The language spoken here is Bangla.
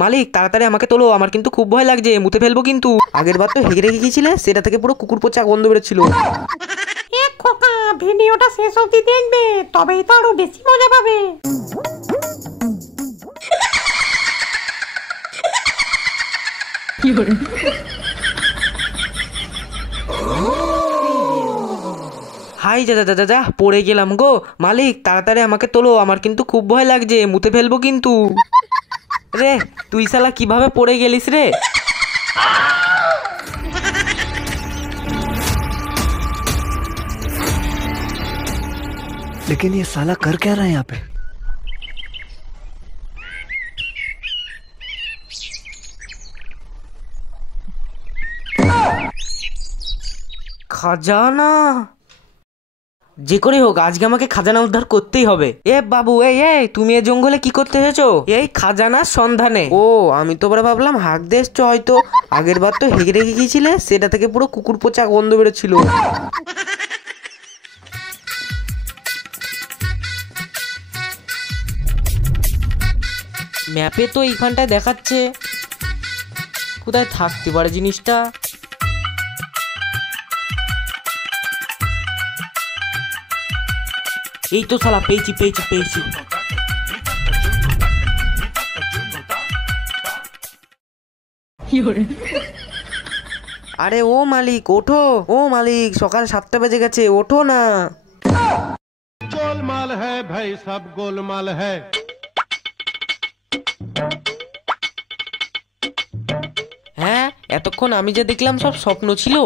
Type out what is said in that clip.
মালিক তাড়াতাড়ি আমাকে তোলো, আমার কিন্তু খুব ভয় লাগছে, মুতে ফেলবো কিন্তু। আগের বার তো হেগে রেখে গিয়েছিলে, সেটা থেকে পুরো কুকুর পচা গন্ধ বেরোচ্ছিল। এ খোকা, ভিডিওটা শেষ অবধি দেখবে, তবেই তো আরো বেশি মজা পাবে। হাই যা যা যা যা, পড়ে গেলাম গো। মালিক তাড়াতাড়ি আমাকে তোলো, আমার কিন্তু খুব ভয় লাগছে, মুতে ফেলবো কিন্তু। রে তুই শালা কিভাবে পড়ে গেলিস রে? लेकिन ये साला कर क्या रहा है यहाँ पे? খাজানা, যে করে হোক আজকে আমাকে খাজানা উদ্ধার করতেই হবে। এ বাবু, এই এই তুমি এই জঙ্গলে কি করতে এসেছো? এই খাজানার সন্ধানে। ও আমি তো বড় ভাবলাম হাঁক দিয়ে এসছো হয়তো। আগের বার তো হেগে রেখে গিয়েছিলে, সেটা থেকে পুরো কুকুর পচা গন্ধ বেরোচ্ছিল। ম্যাপে তো এইখানটায় দেখাচ্ছে, কোথায় থাকতে পারে জিনিসটা। এই তো শালা পেয়েছি পেয়েছি পেয়েছি। আরে ও মালিক ওঠো, ও মালিক সকাল 7টা বেজে গেছে, ওঠো না। गोलमाल है भाई, सब गोलमाल है। হ্যাঁ এতক্ষণ আমি যে দেখলাম সব স্বপ্ন ছিল।